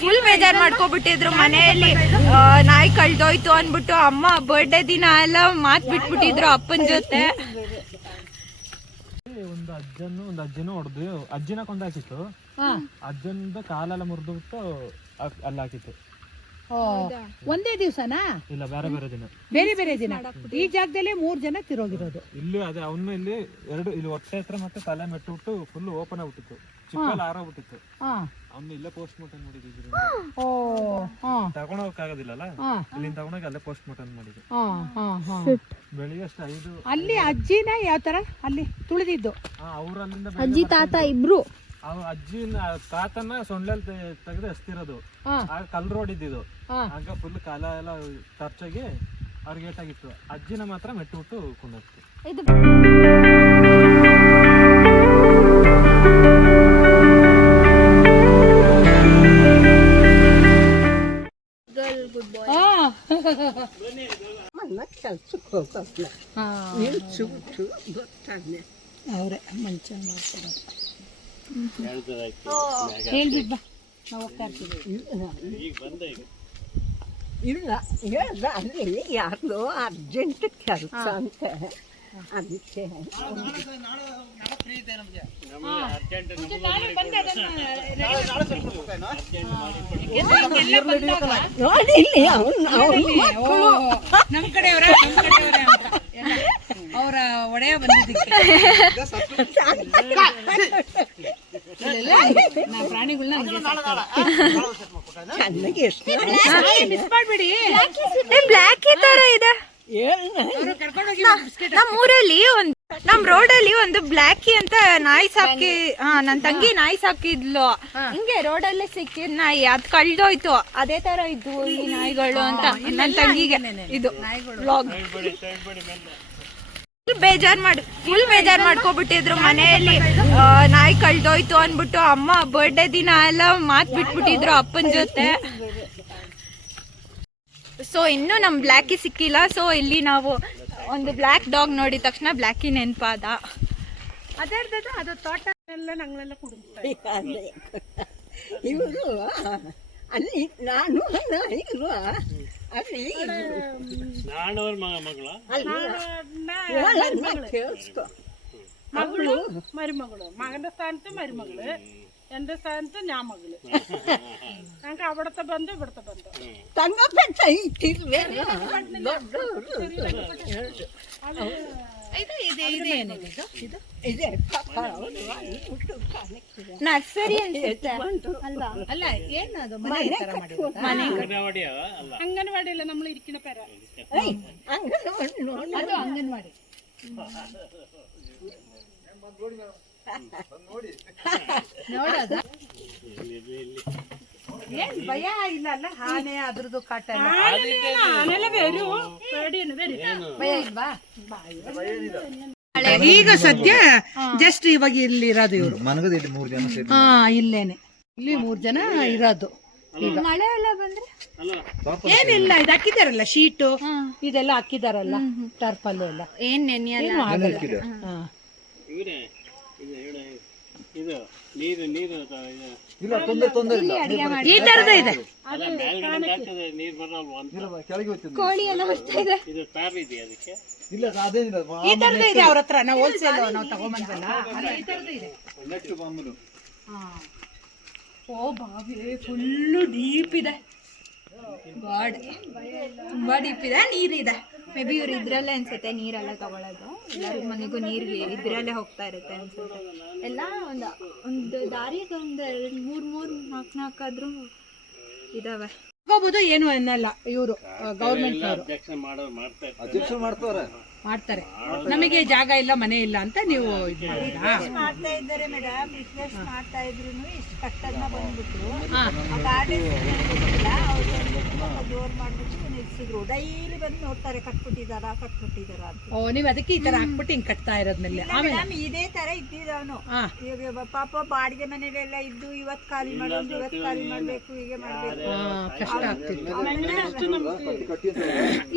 Full ಬೇಜಾರ್ ಮಾಡ್ಕೊಬಿಟ್ಟಿದ್ರು ಮನೆಯಲ್ಲಿ. ನಾಯಿ ಕಳ್ದೋಯ್ತು ಅನ್ಬಿಟ್ಟು ಅಮ್ಮ ಬರ್ಡೇ ದಿನ ಎಲ್ಲ ಮಾತ್ ಬಿಟ್ಬಿಟ್ಟಿದ್ರು ಅಪ್ಪನ ಜೊತೆ. ಒಂದು ಅಜ್ಜನೂ ಹೊಡೆದು ಅಜ್ಜಿನ ಕೊಂದಾಕಿತ್ತು. ಅಜ್ಜನದ ಕಾಲೆಲ್ಲ ಮುರಿದ್ಬಿಟ್ಟು ಅಲ್ಲಿ ಹಾಕಿತ್ತು. ಒಂದೇ ದಿವ್ಸನಾ? ಇಲ್ಲ, ಬೇರೆ ಬೇರೆ ದಿನ. ಬೇರೆ ಬೇರೆ ದಿನ. ಈ ಜಾಗದಲ್ಲಿ 3 ಜನ ತಿರೋಗಿರೋದು. ಇಲ್ಲಿ ಅದೇ ಅವನು ಇಲ್ಲಿ ಇಲ್ಲಿ ಹೊಟ್ಟೆ ಹತ್ರ ಮತ್ತೆ ತಲೆ ಮೆಟ್ಟುಬಿಟ್ಟು ಫುಲ್ ಓಪನ್ ಆಗ್ಬಿಟ್ಟಿತ್ತು. ಚಿಕ್ಕಲ್ಲಿ ಆರೋಗ್ಬಿಟ್ಟಿತ್ತು. ಅವ್ನು ಇಲ್ಲೇ ಪೋಸ್ಟ್ ಮಾರ್ಟಮ್ ಮಾಡಿದ್ರು. ತಗೊಂಡೋಗಕ್ಕಾಗೋದಿಲ್ಲಲ್ಲ, ಇಲ್ಲಿಂದ ತಗೊಂಡೋಗಿ ಅಲ್ಲೇ ಪೋಸ್ಟ್ ಮಾರ್ಟಮ್ ಮಾಡಿದ್ರು. ಬೆಳಿಗ್ಗೆ ಅಷ್ಟು 5. ಅಲ್ಲಿ ಅಜ್ಜಿನ ಯಾವ ತರ ಅಲ್ಲಿ ತುಳಿದಿದ್ದು? ಅವ್ರು ಅಲ್ಲಿಂದ ಅಜ್ಜಿ ತಾತ ಇಬ್ರು. ಅಜ್ಜಿನ ತಾತನ ಸೊಂಡ್ಲಲ್ಲಿ ತೆಗೆದು ಎಸ್ತಿರೋದು. ಆಗ ಕಲ್ ರೋಡ್ ಇದ್ದಿದ್ದು. ಆಗ ಫುಲ್ ಕಾಲ ಎಲ್ಲ ಖರ್ಚಾಗಿ ಅವ್ರಿಗೆ ಏಟಾಗಿತ್ತು. ಅಜ್ಜಿನ ಮಾತ್ರ ಮೆಟ್ಟುಬಿಟ್ಟು ಕೊಂಡೋಗ್ತು. ಅವರೇ ಮಂಚ ಮಾಡ್ತಾರೆ. ಹೇಳ್ಬಿಡ್ ಬಾ, ನಾವು ಹೋಗ್ತಾ ಇರ್ತೀವಿ. ಇಲ್ಲ ಹೇಳ್ದ, ಅಲ್ಲಿ ಯಾರ್ದೋ ಅರ್ಜೆಂಟ್ ಕೆಲಸ ಅಂತ, ಅದಕ್ಕೆ ನೋಡಿ ಇಲ್ಲಿ ನಮ್ಮ ಕಡೆಯವರ ಅವರ ಒಡೆಯ ಬಂದಿದ್ದಕ್ಕೆ ಪ್ರಾಣಿಗಳನ್ನ ಚೆನ್ನಾಗಿ ಎಷ್ಟು ಮಿಸ್ ಮಾಡ್ಬಿಡಿ. ಬ್ಲ್ಯಾಕ್ ಈ ತರ ಇದೆ. ನಮ್ ಊರಲ್ಲಿ ನಮ್ ರೋಡಲ್ಲಿ ಒಂದು ಬ್ಲ್ಯಾಕಿ ಅಂತ ನಾಯಿ ಸಾಕಿ, ನನ್ ತಂಗಿ ನಾಯಿ ಸಾಕಿದ್ಲು. ಹಿಂಗೆ ರೋಡಲ್ಲೇ ಸಿಕ್ಕಿದ್ ನಾಯಿ, ಅದ್ ಕಳ್ದೋಯ್ತು. ಅದೇ ತರ ಇದ್ವು ಈ ನಾಯಿಗಳು ಅಂತ ನನ್ ತಂಗಿಗೆ ಇದು ವ್ಲಾಗ್. ಫುಲ್ ಬೇಜಾರ್ ಮಾಡ್ಕೊಬಿಟ್ಟಿದ್ರು ಮನೆಯಲ್ಲಿ. ನಾಯಿ ಕಳ್ದೋಯ್ತು ಅನ್ಬಿಟ್ಟು ಅಮ್ಮ ಬರ್ಡೇ ದಿನ ಎಲ್ಲ ಮಾತ್ ಬಿಟ್ಬಿಟ್ಟಿದ್ರು ಅಪ್ಪನ ಜೊತೆ. ಸೊ ಇನ್ನು ನಮ್ ಬ್ಲ್ಯಾಕಿ ಸಿಕ್ಕಿಲ್ಲ. ಸೊ ಇಲ್ಲಿ ನಾವು ಒಂದು ಬ್ಲ್ಯಾಕ್ ಡಾಗ್ ನೋಡಿದ ತಕ್ಷಣ ಬ್ಲ್ಯಾಕಿ ನೆನಪಾದ. ಅದು ತೋಟ ಎಲ್ಲ ನಂಗಳೆಲ್ಲ ಕುಡಿತಾರೆ ಇವರು. ಅಲ್ಲಿ ನಾನು ಇಲ್ವಾ, ಅಲ್ಲಿ ಕೇಳಿಸ್ಕೊ. മകള് മരുമകള്, മകന്റെ സ്ഥാനത്ത് മരുമകള്, എന്റെ സ്ഥാനത്ത് ഞാൻ മകള്. ഞങ്ങൾക്ക് അവിടത്തെ ബന്ധം ഇവിടത്തെ ബന്ധം. ನರ್ಸರಿ ಅನ್ಸುತ್ತೆ ಅಲ್ವಾ? ಅಲ್ಲ, ಏನದು ಅಂಗನವಾಡಿ ಅಲ್ಲ, നമ്മൾ ഇരിക്കുന്ന പെര. ಅದು ಅಂಗನವಾಡಿ. ನೋಡೋದ ಏನ್ ಭಯ ಇಲ್ಲ ಅಲ್ಲ? ಆನೆ ಅದ್ರದ್ದು ಕಾಟ ಆನೆಲ್ಲ ಬೇರು, ಭಯ ಇಲ್ವಾ? ಈಗ ಸದ್ಯ ಜಸ್ಟ್ ಇವಾಗ ಇಲ್ಲಿ ಇರೋದು ಇವರು. ಹಾ, ಇಲ್ಲೇನೆ ಇಲ್ಲಿ 3 ಜನ ಇರೋದು. ಈಗ ಮಳೆ ಎಲ್ಲ ಬಂದ್ರೆ ಏನಿಲ್ಲ, ಇದು ಹಾಕಿದಾರಲ್ಲ ಶೀಟು, ಇದೆಲ್ಲ ಹಾಕಿದಾರಲ್ಲ ಟರ್ಪಲ್ ಎಲ್ಲ, ಏನ್ ನೆನೆಯಲ್ಲ. ಈ ತರದ ಇದೆ. ಕೋಳಿ ಎಲ್ಲ ಬರ್ತಾ ಇದೆ. ಈ ತರದ ಇದೆ ಅವ್ರ ಹತ್ರ. ನಾವು ಹೋಲ್ಸೇಲ್ ನಾವು ತಗೊಂಬಂದ್ವಲ್ಲ, ಈ ತರದ ಇದೆ. ಓ ಬಾವಿ ಫುಲ್ಲು ಡೀಪ್ ಇದೆ. ಗಾಡ್ ತುಂಬಾ ಡೀಪ್ ಇದೆ, ನೀರಿದೆ. ಮೇ ಬಿ ಇವ್ರು ಇದ್ರಲ್ಲೇ ಅನ್ಸುತ್ತೆ ನೀರೆಲ್ಲ ತಗೊಳ್ಳೋದು. ಎಲ್ಲರಿಗೂ ಮನೆಗೂ ನೀರಿಗೆ ಇದ್ರಲ್ಲೇ ಹೋಗ್ತಾ ಇರುತ್ತೆ ಅನ್ಸುತ್ತೆ. ಎಲ್ಲ ಒಂದು ದಾರಿಗೆ ಒಂದು 2, 3, 4 ಆದ್ರೂ ಇದಾವೆ. ಹೋಗ್ಬೋದು, ಏನು ಅನ್ನಲ್ಲ. ಇವರು ಗೌರ್ಮೆಂಟ್ ಮಾಡ್ತಾರೆ. ನಮಗೆ ಜಾಗ ಇಲ್ಲ, ಮನೆ ಇಲ್ಲ ಅಂತ ನೀವು ಮಾಡ್ತಾ ಇದ್ದಾರೆ ಮೇಡಮ್. ಬಿಸ್ನೆಸ್ ಮಾಡ್ತಾ ಇದ್ರು ಇಷ್ಟು ಕಟ್ಟನ್ನ ಬಂದ್ಬಿಟ್ಟು ಜೋರ್ ಮಾಡ್ಬಿಟ್ಟು ನಿಲ್ಸಿದ್ರು. ಡೈಲಿ ಬಂದು ನೋಡ್ತಾರೆ, ಕಟ್ಬಿಟ್ಟಿದಾರ ಅಂತ. ಓ, ನೀವ್ ಅದಕ್ಕೆ ಈ ತರ ಹಾಕ್ಬಿಟ್ಟು ಹಿಂಗ್ ಕಟ್ತಾ ಇರೋದ್ಮೇಲೆ ಇದೇ ತರ ಇದ್ದಿದ್ದವನು. ಪಾಪ ಬಾಡಿಗೆ ಮನೇಲೆಲ್ಲ ಇದ್ದು ಇವತ್ ಖಾಲಿ ಮಾಡೋದು, ಇವತ್ ಖಾಲಿ ಮಾಡ್ಬೇಕು, ಹೀಗೆ ಮಾಡ್ಬೇಕು. ಕಷ್ಟ ಆಗ್ತಿತ್ತು.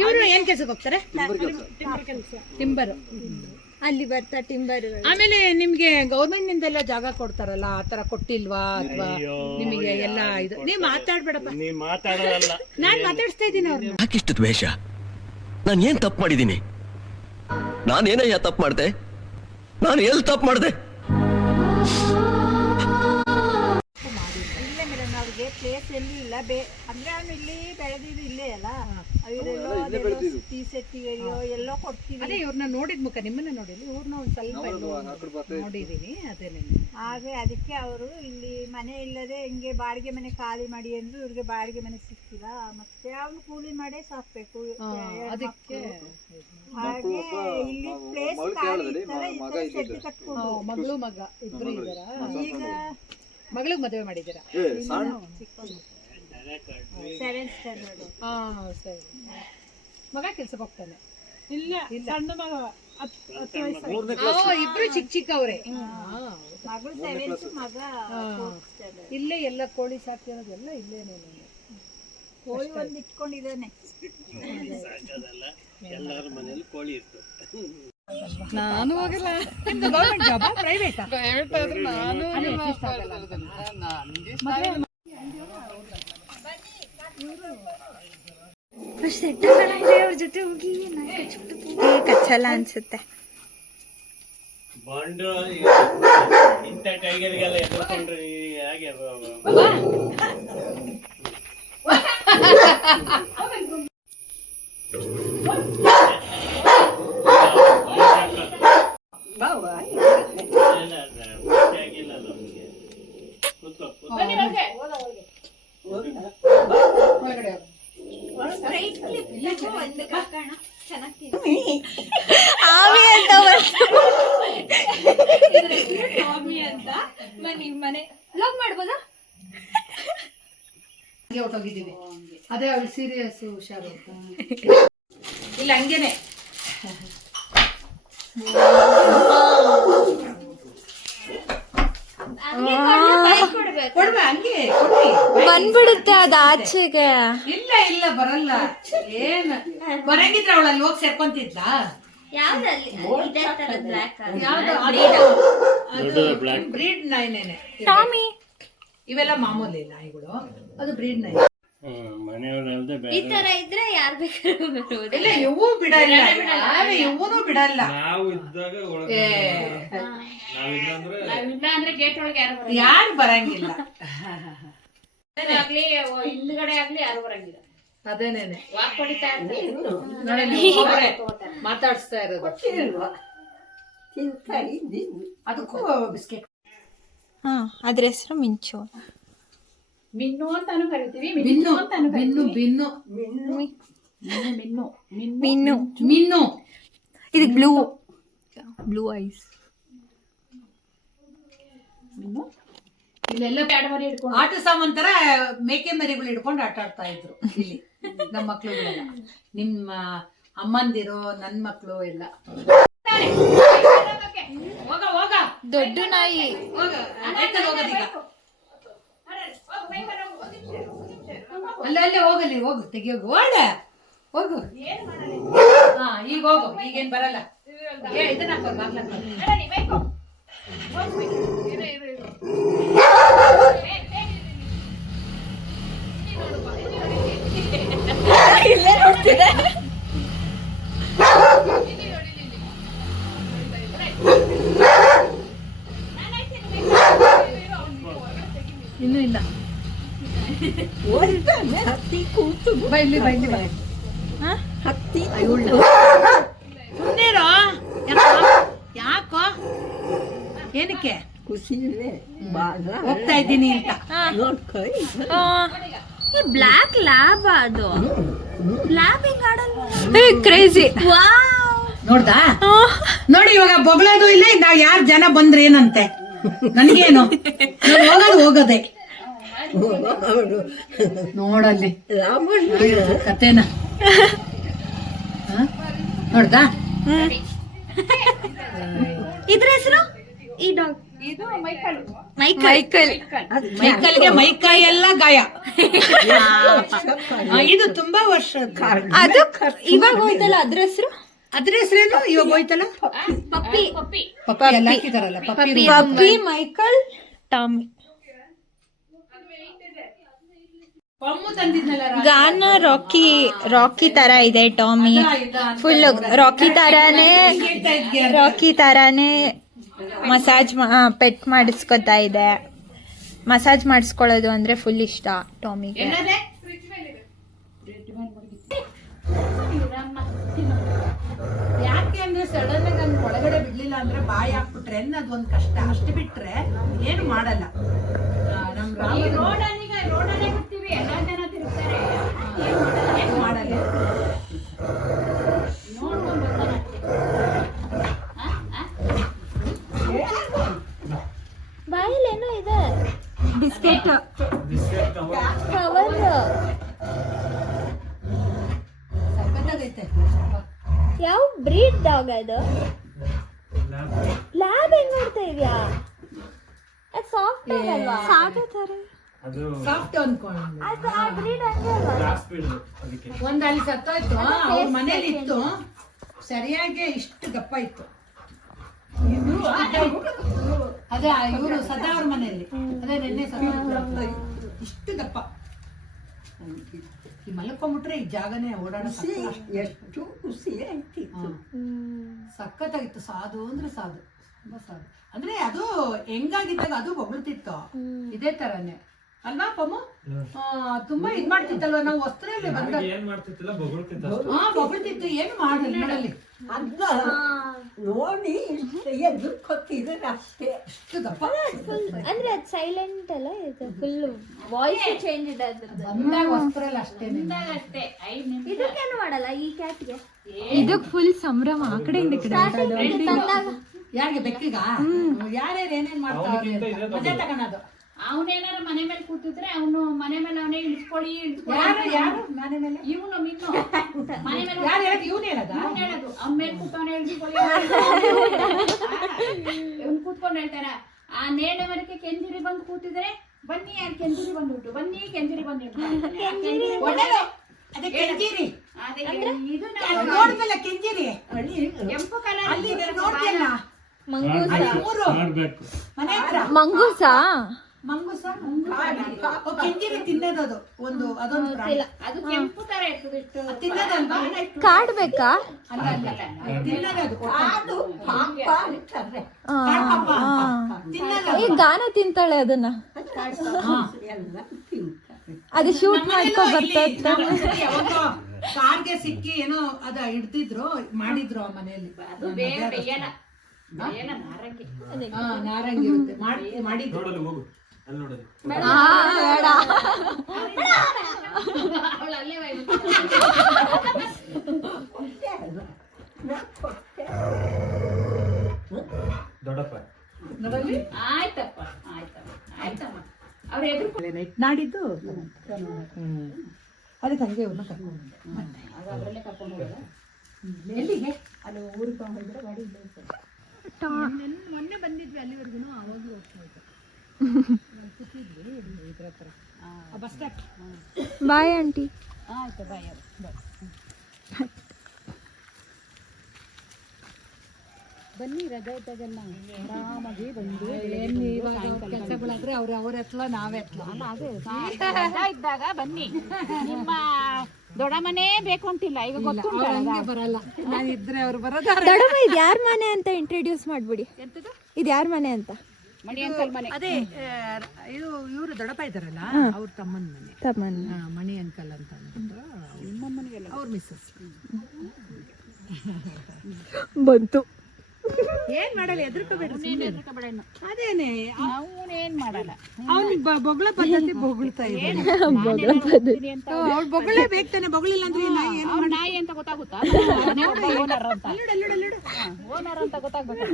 ಇವರು ಏನ್ ಕೆಲ್ಸಕ್ಕೆ ಹೋಗ್ತಾರೆ? ಟಿಂಬರ್. ಅಲ್ಲಿ ಬರ್ತಾ ಟಿಂಬರ್. ಆಮೇಲೆ ನಿಮ್ಗೆ ಗೌರ್ಮೆಂಟ್ ನಿಂದೆಲ್ಲ ಜಾಗ ಕೊಡ್ತಾರಲ್ಲ, ಆ ತರ ಕೊಟ್ಟಿಲ್ವಾ? ಅಥವಾ ನಿಮಗೆ ಎಲ್ಲ ಇದು ನೀವ್ ಮಾತಾಡ್ಬೇಡಪ್ಪ, ನಾನ್ ಮಾತಾಡಿಸ್ತಾ ಇದ್ದೀನಿ ಅವ್ರನ್ನ. ಯಾಕಿಷ್ಟು ದ್ವೇಷ? ನಾನು ಏನ್ ತಪ್ಪು ಮಾಡಿದ್ದೀನಿ? ನಾನೇನಯ್ಯ ತಪ್ಪು ಮಾಡ್ದೆ? ನಾನು ಎಲ್ಲಿ ತಪ್ಪು ಮಾಡ್ದೆ? ಇಲ್ಲೇ ಮೇಡಮ್ ಅವ್ರಿಗೆ ಪ್ಲೇಸ್ ಎಲ್ಲಿ ಇಲ್ಲ ಅಂದ್ರೆ ಅವ್ನು ಇಲ್ಲಿ ಬೆಳೆದಿದ್ದು ಇಲ್ಲೇ ಅಲ್ಲ, ಅವರೆಲ್ಲೋ ಟೀಸೆಟ್ಟಿಗೆಯೋ ಎಲ್ಲೋ ಕೊಡ್ತೀವಿ. ಅದೇ ಇವ್ರನ್ನ ನೋಡಿದ್ ಮುಖ, ನಿಮ್ಮನ್ನ ನೋಡಿದ್ವಿ, ಇವ್ರನ್ನ ಒಂದ್ ಸ್ವಲ್ಪ ನೋಡಿದೀನಿ. ಅದೇನೆ ಹಾಗೆ ಅದಕ್ಕೆ ಅವರು ಇಲ್ಲಿ ಮನೆ ಇಲ್ಲದೆ ಹಿಂಗೆ ಬಾಡಿಗೆ ಮನೆ ಖಾಲಿ ಮಾಡಿ ಅಂದ್ರು, ಇವ್ರಿಗೆ ಬಾಡಿಗೆ ಮನೆ ಸಿಕ್ಕಿಲ್ಲ, ಮತ್ತೆ ಅವನು ಕೂಲಿ ಮಾಡೇ ಸಾಕ್ಬೇಕು. ಅದಕ್ಕೆ ಹಾಗೆ ಇಲ್ಲಿ ಪ್ಲೇಸ್ ಖಾಲಿ ಇತ್ತಲ್ಲ, ಶೆಡ್ ಕಟ್ಕೊಂಡು ಮಗಳು ಮಗ ಇಬ್ರು ಇದಾರ. ಈಗ ಮಗಳಿಗೆ ಮದುವೆ ಮಾಡಿದ್ದೀರಾ? 7th standard. ಹಾ ಸರಿ. ಮಗ ಕೆಲ್ಸಕ್ಕೆ ಹೋಗ್ತಾನೆ? ಇಲ್ಲ, ಸಣ್ಣ ಮಗ 10 ವಯಸ್ಸು. ಇಬ್ರು ಚಿಕ್ಕ ಚಿಕ್ಕವ್ರೆ. ಮಗಳು 7th, ಮಗ 4th ಸ್ಟ್ಯಾಂಡರ್ಡ್. ಇಲ್ಲೇ ಎಲ್ಲ ಕೋಳಿ ಸಾಕಿರೋದೆಲ್ಲ ಇಲ್ಲೇನೆ. ಕೋಳಿ ಒಂದು ಇಟ್ಕೊಂಡಿದ್ದಾನೆ. ನಾನು ಹೋಗಿಲ್ಲ. ನಿಮ್ದು ಗೌರ್ಮೆಂಟ್ ಜಾಬ್ ಪ್ರೈವೇಟಾ? ಅವ್ರ ಜೊತೆ ಹೋಗಿ ಕಚ್ಚಲ್ಲ ಅನ್ಸುತ್ತೆ. ಇಂಥ ಟೈಗರ್ಗೆಲ್ಲ ಎದುರ್ಕೊಂಡ್ರೆ ಹೇಗೆ? ಮನೆ ಲಾಗ್ ಮಾಡ್ಬೋದಾ? ಹೊಟ್ಟೋಗಿದ್ದೀವಿ. ಅದೇ ಅವ್ರು ಸೀರಿಯಸ್ ಹುಷಾರು ಅಂತ. ಇಲ್ಲ ಹಂಗೇನೆ ಕೊಡ್ಬಾ, ಹಂಗೆ ಕೊಡ್ರಿ. ಬಂದ್ಬಿಡುತ್ತೆ ಅದ ಆಚೆಗೆ. ಇಲ್ಲ ಇಲ್ಲ ಬರಲ್ಲ. ಏನ್ ಬರಂಗಿದ್ರೆ ಅವಳಲ್ಲಿ ಹೋಗಿ ಸೇರ್ಕೊಂತಿದ್ಲ? ಬ್ರೀಡ್ ನಾಯಿನೇನೆ. ಇವೆಲ್ಲ ಮಾಮೂಲಿ ನಾಯಿಗಳು, ಅದು ಬ್ರೀಡ್ ನಾಯಿ. ಮನೆಯವರಲ್ಲದೆ ಈ ತರ ಇದ್ರೆ ಯಾರು ಬೇಕಾದ್ರೂ ಬರೋದು. ಇಲ್ಲ ಇವು ಬಿಡಲ್ಲ, ಇವನು ಬಿಡಲ್ಲ. ನಾವು ಇದ್ದಾಗ ಯಾರು ಬರಂಗಿಲ್ಲ. ಹಿಂದ್ಗಡೆ ಆಗ್ಲಿ ಯಾರು ಬರಂಗಿಲ್ಲ. ಅದೇನೇನೆ ವಾಕ್ ಹೊಡಿತಾ ಇರ್ತಾರೆ. ಮಾತಾಡಿಸ್ತಾ ಇರೋದು. ಅದಕ್ಕೂ ಬಿಸ್ಕೆಟ್. ಹಾ, ಅದ್ರ ಹೆಸರು ಮಿಂಚು. ಮಿನ್ನು ಅಂತಾನು ಕರಿತೀವಿ, ಮಿನ್ನು ಅಂತಾನು ಮಿನ್ನು ಮಿನ್ನು ಮಿನ್ನು ಮಿನ್ನು. ಮಿನ್ನು. ಇದು ಬ್ಲೂ ಐಸ್. ಇಲ್ಲೆಲ್ಲ ಬ್ಯಾಡಮರಿ ಹಿಡ್ಕೊಂಡು ಆಟ ಸಾಮಾನ್ ತರ ಮೇಕೆ ಮರಿಗಳು ಹಿಡ್ಕೊಂಡು ಆಟ ಆಡ್ತಾ ಇದ್ರು ಇಲ್ಲಿ ನಮ್ಮ ಮಕ್ಳುಗಳೆಲ್ಲ. ನಿಮ್ಮ ಅಮ್ಮಂದಿರು, ನನ್ ಮಕ್ಳು ಎಲ್ಲ. ಹೋಗ ಹೋಗ, ದೊಡ್ಡ ನಾಯಿ. ಹೋಗೋದೀಗ. ಅಲ್ಲೇ ಹೋಗಲಿ, ಹೋಗು ತೆಗಿಯೋಗು. ಒಳ್ಳೆ ಹೋಗು. ಹಾ ಈಗ ಹೋಗು, ಈಗೇನ್ ಬರಲ್ಲ. ಇದನ್ನ ಹಾಕೋ, ಬಾಗ್ಲ ಇಲ್ಲೇ ನೋಡ್ತಿದೆ. ಇನ್ನೂ ಇಲ್ಲ. ಹತ್ತಿ ಕೂತು ಬೈಲಿ ಬೈಲಿ ಬೈ. ಹತ್ತಿ ಸುಮ್ಮನಿರೋ. ಯಾಕೋ? ಏನಕ್ಕೆ? ಖುಷಿಲೇ ಬಾಗ ಹೋಗ್ತಾ ಇದ್ದೀನಿ ಅಂತ ನೋಡ್ಕೊ. ಈ ಬ್ಲಾಕ್ ಲ್ಯಾಬ್, ಅದು ಲ್ಯಾಬ್ ಹಿಂಗ್ ಆಡಲ್ವಾ? ಕ್ರೇಜಿ. ನೋಡ್ದಾ? ನೋಡಿ ಇವಾಗ ಬೊಗಳೋದು ಇಲ್ಲ. ನಾವ್ ಯಾರ್ ಜನ ಬಂದ್ರೆ ಏನಂತೆ ನನ್ಗೇನು? ಹೋಗೋದೇ ನೋಡಲ್ಲಿ ಕತೆನ. ನೋಡ್ದಾ? ಇದ್ರ ಹೆಸರು ಈ ಡಾಗ್ ಇದು ಮೈಕಲ್. ಮೈಕಲ್ಗೆ ಮೈಕೈ ಎಲ್ಲ ಗಾಯ. ಇದು ತುಂಬಾ ವರ್ಷ. ಅದು ಇವಾಗ ಹೋಯ್ತಲ್ಲ, ಅದ್ರ ಹೆಸರು ಅದ್ರ ಹೆಸರೇನು ಇವಾಗ ಹೋಯ್ತಲ್ಲ ಪಪ್ಪಿ ಪಪ್ಪಿ ಎಲ್ಲ ಹಾಕಿದಾರಲ್ಲ ಪಪ್ಪಿ ಪಪ್ಪಿ ಮೈಕಲ್ ಟಾಮಿ. ಪಮ್ಮು ತಂದಿದ್ನಲ್ಲ ಗಾನ ರಾಕಿ ತರ ಇದೆ ಟಾಮಿ. ಫುಲ್ ರಾಕಿ ತರಾನೇ ಮಸಾಜ್ ಪೆಟ್ ಮಾಡಿಸ್ಕೊತಾ ಇದೆ. ಮಸಾಜ್ ಮಾಡಿಸ್ಕೊಳ್ಳೋದು ಅಂದ್ರೆ ಫುಲ್ ಇಷ್ಟ ಟಾಮಿಗೆ. ಯಾಕೆ ಅಂದ್ರೆ ಸಡನ್ ಆಗಿ ಹಂಗ್ ಒಳಗಡೆ ಬಿಡ್ಲಿಲ್ಲ ಅಂದ್ರೆ ಬಾಯಿ ಹಾಕ್ಬಿಟ್ರೆ ಅದೊಂದ್ ಕಷ್ಟ. ಅಷ್ಟು ಬಿಟ್ರೆ ಏನು ಮಾಡಲ್ಲ. ನಮ್ ರೋಡಲ್ಲೇ ಬಿಡ್ತೀವಿ, ಎಲ್ಲಾ ಜನ ತಿರುಗ್ತಾರೆ, ಏನು ಮಾಡಲ್ಲ. ನೋಡ್ಕೊಂಡು ಬರ್ತಾನೆ ಅಷ್ಟೇ. ಬಾಯಿಲೇನೋ ಇದೆ ಬಿಸ್ಕೆಟ್ ಕವರ್. ಸಖತ್ತಾಗೈತೆ. ಯಾವ ಬ್ರೀಡ್ ಡಾಗ್ ಅದು? ಲ್ಯಾಬ್ ಹೆಂಗ್ ನೋಡ್ತಾ ಇದೆಯಾ? ಸಾಫ್ಟ್ ಅಲ್ವಾ? ಸಾಫ್ಟ್ ತರ ಅದು ಸಾಫ್ಟ್ ಅನ್ಕೊಂಡು ಆ ಬ್ರೀಡ್ ಹಂಗೆ ಅಲ್ವಾ? ಗ್ಲಾಸ್ ಬೀಳ್ದು ಅದಕ್ಕೆ. ಒಂದ್ ಅಲ್ಲಿ ಸತ್ತೋಯ್ತು. ಅವ್ರ ಮನೇಲಿ ಇತ್ತು, ಸರಿಯಾಗಿ ಇಷ್ಟು ದಪ್ಪ ಇತ್ತು. ಅದೇ ಇವರು ಸದಾ ಅವ್ರ ಮನೆಯಲ್ಲಿ ಅದೇ ನೆನ್ನೆ ಸತ್ತ ಇಷ್ಟು ದಪ್ಪ. ಈ ಮಲ್ಕೊಂಡ್ಬಿಟ್ರೆ ಈ ಜಾಗನೇ ಓಡಾಡ ಎಷ್ಟು ಖುಷಿ ಐತಿ. ಸಖತ್ತಾಗಿತ್ತು. ಸಾಧು ಅಂದ್ರೆ ಸಾಧು, ತುಂಬಾ ಸಾಧು. ಅಂದ್ರೆ ಅದು ಹೆಂಗಾಗಿದ್ದಾಗ ಅದು ಹೊಗಳ್ತಿತ್ತು ಇದೇ ತರಾನೇ ಅಲ್ವಾ ಪಮ್ಮು? ತುಂಬಾ ಇದ್ ಮಾಡ್ತಿತ್ತಲ್ವ? ನಾವು ವಸ್ತ್ರಲ್ಲೇ ಬಂದ ಏನ್ ಮಾಡ್ತಿತ್ತಿಲ್ಲ, ಬೊಗಳ್ತಿದ್ದ ಅಷ್ಟೇ. ಹೊಗಳ್ತಿತ್ತು. ಏನು ಮಾಡಲಿ ನೋಡಲ್ಲಿ ಅಲ್ಲ ನೋಡಿ ಎದುರು ಕೊತ್ತಿದ್ರೆ ಅಷ್ಟೇ. ಇಷ್ಟು ದಪ್ಪ ಅಂದ್ರೆ ಅದು ಸೈಲೆಂಟ್ ಅಲ್ಲ, ಇದು ಫುಲ್ ವಾಯ್ಸ್ ಚೇಂಜ್ ಇದೆ ಅದ್ರದ್ದು. ಬಂದಾಗ ವಸ್ತ್ರಲ್ಲ ಅಷ್ಟೇನೆ. ಅಷ್ಟೇ 5 ನಿಮಿಷ. ಇದಕ್ಕೇನು ಮಾಡಲ್ಲ ಈ ಕ್ಯಾಟ್ಗೆ? ಇದಕ್ಕೆ ಫುಲ್ ಸಂಭ್ರಮ. ಆ ಕಡೆ ಯಾರಿಗೆ ಬೆಕ್ಕಿಗ ಯಾರ್ಯಾರು ಏನೇನ್ ಮಾಡ್ತಾರೆ ಮಜಾ ತಗೊಳೋದು. ಅವನೇನಾರ ಮನೆ ಮೇಲೆ ಕೂತಿದ್ರೆ ಅವನು ಮನೆ ಮೇಲೆ ಅವನೇ ಇಳಿಸ್ಕೊಳ್ಳಿ ಯಾರು ಮನೆ ಮೇಲೆ ಇವನು ಮಿನ್ನು ಮನೆ ಮೇಲೆ ಯಾರು ಹೇಳೋದು? ಇವ್ನು ಹೇಳೋದ? ಹೇಳೋದು ಅವ್ನ ಮೇಲೆ ಕೂತವನೇ ಇಳಿಸ್ಕೊಳ್ಳಿ. ಇವ್ನು ಕೂತ್ಕೊಂಡು ಹೇಳ್ತಾರ, ಆ ನೇಣೆ ಮರಕ್ಕೆ ಕೆಂಜಿರಿ ಬಂದು ಕೂತಿದ್ರೆ ಬನ್ನಿ, ಯಾರು ಕೆಂಜಿರಿ ಬಂದ್ಬಿಟ್ಟು ಬನ್ನಿ, ಕೆಂಜಿರಿ ಬಂದ್ಬಿಟ್ಟು ಒಳ್ಳೆದು. ಅದೇ ಕೆಂಜಿರಿ ಇದು ನೋಡ್ಮೇಲೆ ಕೆಂಜಿರಿ ಕೆಂಪು ಕಲರ್ ಅಲ್ಲಿ ನೋಡ್ತಿಲ್ಲ. ಮಂಗೂಸ. ಅಲ್ಲಿ ಮೂರು ಮಾಡ್ಬೇಕು. ಮನೆ ಹತ್ರ ಮಂಗೂಸ ಮಂಗೂಸ ಕೆಂಜಿರಿ ತಿನ್ನೋದು. ಅದು ಒಂದು ಅದೊಂದು ಪ್ರಾಣಿ. ಅದು ಕೆಂಪು ತರ ಇರ್ತದೆ. ಇಷ್ಟು ತಿನ್ನೋದಲ್ವಾ? ಕಾಡ್ಬೇಕಾ? ಅಲ್ಲ ಅಲ್ಲ ತಿನ್ನೋದು. ಅದು ಪಾಪ ಅಂತಾರೆ. ತಿನ್ನೋದು. ಈ ಗಾನ ತಿಂತಾಳೆ ಅದನ್ನ. ಎಲ್ಲ ತಿಂತಾರೆ. ಅದು ಶೂಟ್ ಮಾಡ್ಕೊ ಬರ್ತಾ ಯಾವತ್ತೋ ಕಾರ್ಗೆ ಸಿಕ್ಕಿ ಏನೋ ಅದ ಹಿಡ್ದಿದ್ರು ಮಾಡಿದ್ರು ಆ ಮನೆಯಲ್ಲಿ. ಅದು ಬೇಗ ಬೇಯಲ್ಲ, ಬೇಯಲ್ಲ, ನಾರಂಗಿ. ನಾರಂಗಿ ಇರುತ್ತೆ ಮಾಡಿದ್ರು. ನೋಡಲು ಹೋಗು, ಅಲ್ಲಿ ನೋಡಲು. ಅವಳು ಅಲ್ಲೇ ದೊಡ್ಡಪ್ಪ ನೋಡಲ್ಲಿ ಆಯ್ತಪ್ಪ ಆಯ್ತಮ್ಮ ಅವ್ರ ಎದುರು ನಾಡಿದ್ದು ಅದಕ್ಕೆ ಹಂಗೆ ಇವ್ರನ್ನ ಕರ್ಕೊಂಡು ಅದರಲ್ಲೇ ಕರ್ಕೊಂಡು ಹೋಗೋದ. ಎಲ್ಲಿಗೆ? ಅಲ್ಲಿ ಊರಿಗೆ ಹೋಗಿದ್ರೆ ಗಾಡಿ ಇಲ್ಲೇ ಇರ್ತದೆ. ಮೊನ್ನೆ ಬಂದಿದ್ವಿ ಅಲ್ಲಿವರೆಗೂ. ಅವಾಗಲೂ ಹೋಗ್ತಾ ಕೂತಿದ್ವಿ ಇದ್ರ ಹತ್ರ ಬಸ್ ಸ್ಟಾಪ್. Bye aunty. ಆಯ್ತು ಬಾಯ್. ಬನ್ನಿ ರಜೆ ಇದ್ದಾಗೆಲ್ಲ ಆರಾಮಾಗಿ ಬಂದು ಇವಾಗ ಕೆಲಸಗಳಾದ್ರೆ ಅವ್ರ ಎತ್ಲ ನಾವೇ ಎತ್ಲ. ರಜಾ ಇದ್ದಾಗ ಬನ್ನಿ. ನಿಮ್ಮ ದೊಡ್ಡ ಮನೆ ಬೇಕು ಅಂತಿಲ್ಲ, ಈಗ ಗೊತ್ತುಂಟು. ಹಂಗೆ ಬರಲ್ಲ. ನಾನು ಇದ್ರೆ ಅವ್ರು ಬರೋದಾರ. ದೊಡ್ಡಮ್ಮ ಇದು ಯಾರ ಮನೆ ಅಂತ ಇಂಟ್ರೊಡ್ಯೂಸ್ ಮಾಡ್ಬಿಡಿ. ಇದು ಯಾರ ಮನೆ ಅಂತ? ಮಣಿ ಅಂಕಲ್ ಮನೆ. ಅದೇ ಇದು ಇವರು ದೊಡ್ಡಪ್ಪ ಇದ್ದಾರಲ್ಲ ಅವ್ರ ತಮ್ಮನ ಮನೆ. ತಮ್ಮನ ಮಣಿ ಅಂಕಲ್ ಅಂತ ಅಂದ್ಬಿಟ್ಟು ಅವ್ರ ಮಿಸ್ಸಸ್. ಬಂತು. ಏನ್ ಮಾಡಲ್ಲ, ಎದ್ರಕೋಬೇಡ್ರಿ. ಅದೇನೆ ಅವನೇನ್ ಮಾಡಲ್ಲ. ಅವ್ನ್ ಬೊಗಳ ಪದ್ಧತಿ ಬೊಗಳ್ತಾ ಇದ್ದಾನೆ. ಅವ್ಳು ಬೊಗಳೇ ಬೇಕ್ತಾನೆ. ಬೊಗಳಿಲ್ಲ ಅಂದ್ರೆ ಅವ್ನ ನಾಯಿ ಅಂತ ಗೊತ್ತಾಗುತ್ತಾ? ಓನರ್ ಅಂತ. ಓನರ್ ಅಂತ ಗೊತ್ತಾಗ್ಬೇಕು.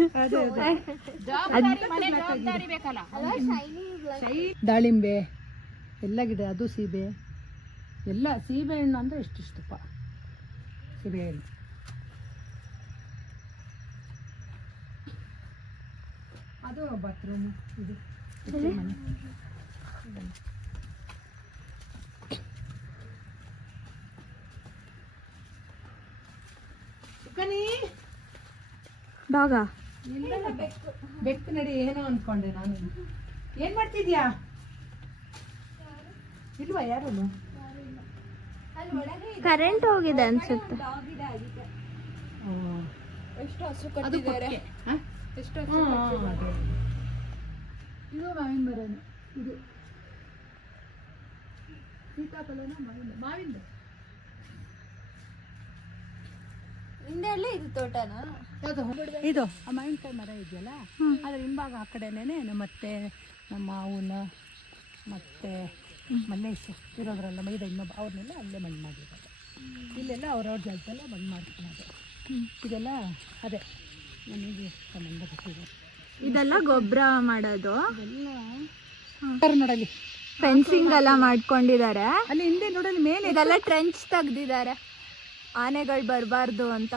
ಜವಾಬ್ದಾರಿ, ಮನೆ ಜವಾಬ್ದಾರಿ ಬೇಕಲ್ಲ. ದಾಳಿಂಬೆ ಎಲ್ಲ ಗಿಡ, ಅದು ಸೀಬೆ ಎಲ್ಲ. ಸೀಬೆ ಹಣ್ಣು ಅಂದ್ರೆ ಇಷ್ಟಿಷ್ಟಪ್ಪ ಸೀಬೆ ಹಣ್ಣು. ಅದು ಬಾತ್ರೂಮ್. ಇದು ಮನೆ. ಕನಿ ಡಾಗ ಬೆಕ್ಕು ನಡಿ ಏನೋ ಅನ್ಕೊಂಡೆ ನಾನು. ಏನ್ ಮಾಡ್ತಿದ್ಯಾ? ಇಲ್ವಾ ಯಾರು? ಕರೆಂಟ್ ಹೋಗಿದೆ ಅನ್ಸುತ್ತೆ. ಅದು ಕೊಕ್ಕೆ. ಹ? ಅದೇ. ಇದು ಮಾವಿನ ಮರನೇ. ಇದು ಸೀತಾಫಲನ ಮಾವಿಂದ. ಹಿಂದೆ ಎಲ್ಲ ಇದು ತೋಟನಾ? ಇದು ಆ ಮಾವಿನಕಾಯಿ ಮರ ಇದೆಯಲ್ಲ, ಅದ್ರ ಹಿಂಭಾಗ ಆ ಕಡೆನೇ ಮತ್ತೆ ನಮ್ಮ ಮಾವನ ಮತ್ತೆ ಮಲ್ಲೇಶ್ ಇರೋದ್ರಲ್ಲ ಮೈದ ಇನ್ನೊಬ್ಬ ಅವ್ರನ್ನೆಲ್ಲ ಅಲ್ಲೇ ಮಣ್ಣು ಮಾಡಿರೋದು. ಇಲ್ಲೆಲ್ಲ ಅವ್ರವ್ರ ಜಾಗದಲ್ಲ ಮಣ್ಣು ಮಾಡ್ಕೊಳ್ಳೋದು. ಇದೆಲ್ಲ ಅದೇ ನನಗೆ ಸಂಬಂಧಪಟ್ಟಿದೆ. ಇದೆಲ್ಲ ಗೊಬ್ಬರ ಮಾಡೋದು. ನೋಡಲಿ ಫೆನ್ಸಿಂಗ್ ಎಲ್ಲ ಮಾಡ್ಕೊಂಡಿದ್ದಾರೆ. ಅಲ್ಲಿ ಹಿಂದೆ ನೋಡಲಿ ಮೇಲೆ ಇದೆಲ್ಲ ಟ್ರೆಂಚ್ ತೆಗ್ದಿದ್ದಾರೆ ಆನೆಗಳು ಬರಬಾರ್ದು ಅಂತ.